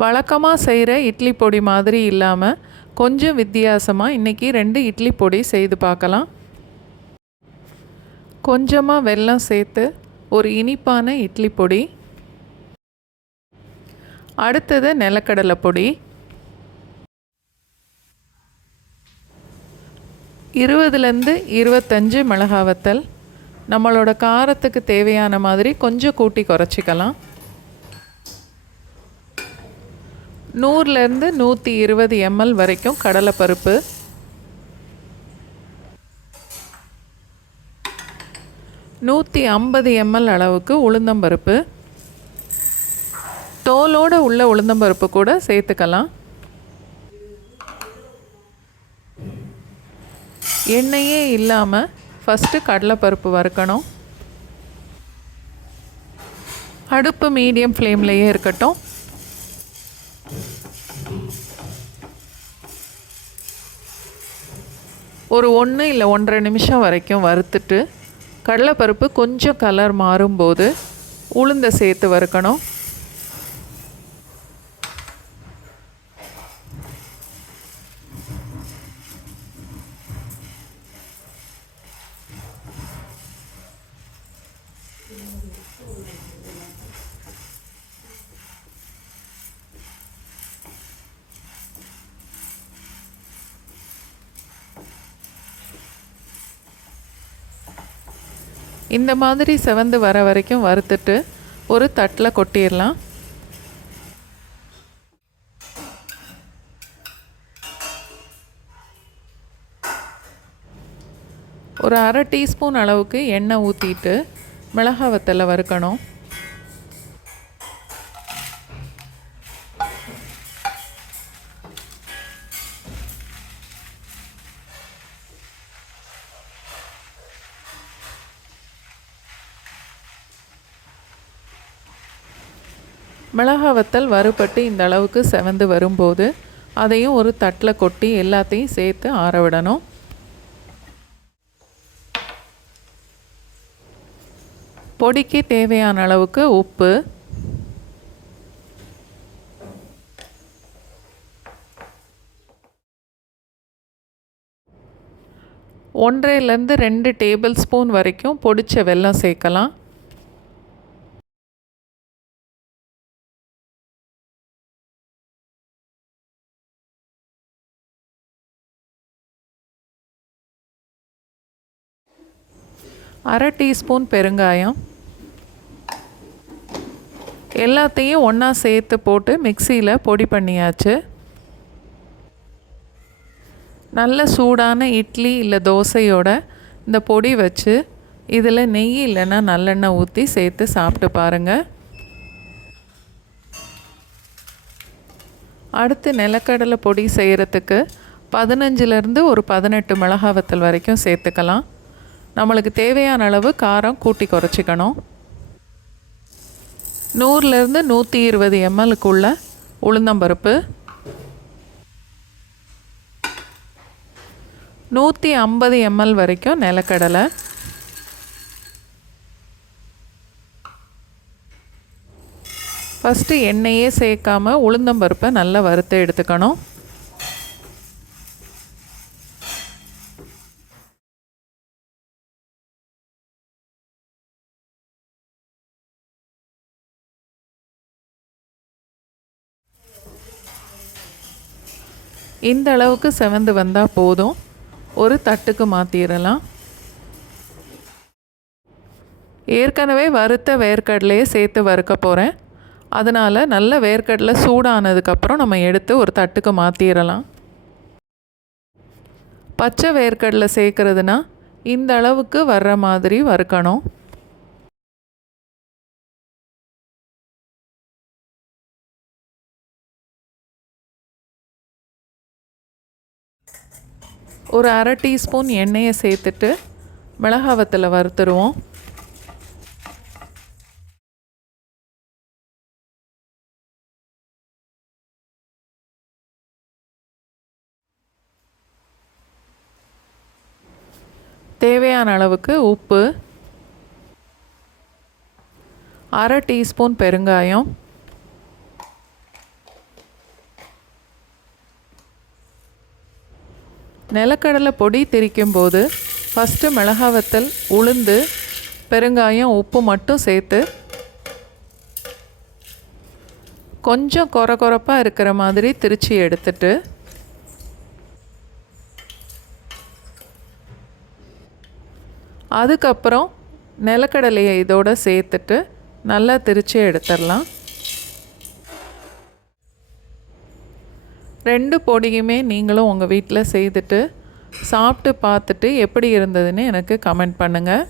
வழக்கமாக செய்கிற இட்லி பொடி மாதிரி இல்லாமல் கொஞ்சம் வித்தியாசமாக இன்றைக்கி 2 இட்லி பொடி செய்து பார்க்கலாம். கொஞ்சமாக வெல்லம் சேர்த்து ஒரு இனிப்பான இட்லி பொடி. அடுத்தது நிலக்கடலை பொடி. 20லேருந்து 25 மிளகாய் வத்தல். நம்மளோட காரத்துக்கு தேவையான மாதிரி கொஞ்சம் கூட்டி குறைச்சிக்கலாம். 100லேருந்து 120 ml வரைக்கும் கடலைப்பருப்பு. 150 ml அளவுக்கு உளுந்தம்பருப்பு. தோலோடு உள்ள உளுந்தம்பருப்பு கூட சேர்த்துக்கலாம். எண்ணெயே இல்லாமல் ஃபஸ்ட்டு கடலைப்பருப்பு வறுக்கணும். அடுப்பு மீடியம் ஃப்ளேம்லேயே இருக்கட்டும். ஒரு 1 இல்லை 1.5 நிமிஷம் வரைக்கும் வறுத்துட்டு கடலைப்பருப்பு கொஞ்சம் கலர் மாறும்போது உளுந்தை சேர்த்து வறுக்கணும். இந்த மாதிரி செவந்து வர வரைக்கும் வறுத்துட்டு ஒரு தட்டில் கொட்டிடலாம். ஒரு 1/2 டீஸ்பூன் அளவுக்கு எண்ணெய் ஊற்றிட்டு மிளகாய் வத்தலை வறுக்கணும். மிளகாய் வத்தல் வறுபட்டு இந்த அளவுக்கு செவந்து வரும்போது அதையும் ஒரு தட்டில் கொட்டி எல்லாத்தையும் சேர்த்து ஆற விடணும். பொடிக்கு தேவையான அளவுக்கு உப்பு, ஒன்றரைலேருந்து 2 டேபிள் ஸ்பூன் வரைக்கும் பொடிச்ச வெல்லம் சேர்க்கலாம். அரை டீஸ்பூன் பெருங்காயம். எல்லாத்தையும் ஒன்றா சேர்த்து போட்டு மிக்சியில் பொடி பண்ணியாச்சு. நல்ல சூடான இட்லி இல்லை தோசையோட இந்த பொடி வச்சு இதில் நெய் இல்லைன்னா நல்லெண்ணெய் ஊற்றி சேர்த்து சாப்பிட்டு பாருங்கள். அடுத்து நிலக்கடலை பொடி செய்கிறதுக்கு 15லேருந்து ஒரு 18 மிளகாய் வத்தல் வரைக்கும் சேர்த்துக்கலாம். நம்மளுக்கு தேவையான அளவு காரம் கூட்டி குறைச்சிக்கணும். 100லேருந்து 120 mlக்குள்ள உளுந்தம்பருப்பு, 150 ml வரைக்கும் நிலக்கடலை, ஃபஸ்ட்டு எண்ணெயே சேர்க்காம உளுந்தம்பருப்பை நல்லா வறுத்து எடுத்துக்கணும். இந்த அளவுக்கு செவந்து வந்தால் போதும். ஒரு தட்டுக்கு மாற்றிடலாம். ஏற்கனவே வறுத்த வேர்க்கடலையே சேர்த்து வறுக்க போகிறேன். அதனால் நல்ல வேர்க்கடலை சூடானதுக்கப்புறம் நம்ம எடுத்து ஒரு தட்டுக்கு மாற்றிடலாம். பச்சை வேர்க்கடலை சேர்க்குறதுனா இந்த அளவுக்கு வர்ற மாதிரி வறுக்கணும். ஒரு அரை டீஸ்பூன் எண்ணெயை சேர்த்துட்டு மிளகாய் வத்தலை வறுத்துருவோம். தேவையான அளவுக்கு உப்பு, அரை டீஸ்பூன் பெருங்காயம், நிலக்கடலை பொடி திரிக்கும் போது ஃபஸ்ட்டு மிளகா வத்தல், உளுந்து, பெருங்காயம், உப்பு மட்டும் சேர்த்து கொஞ்சம் கொரகொரப்பாக இருக்கிற மாதிரி திரிச்சு எடுத்துட்டு அதுக்கப்புறம் நிலக்கடலையை இதோடு சேர்த்துட்டு நல்லா திரிச்சு எடுத்துடலாம். 2 பொடியுமே நீங்களும் உங்கள் வீட்டில் செய்துட்டு சாப்பிட்டு பார்த்துட்டு எப்படி இருந்ததுன்னு எனக்கு கமெண்ட் பண்ணுங்கள்.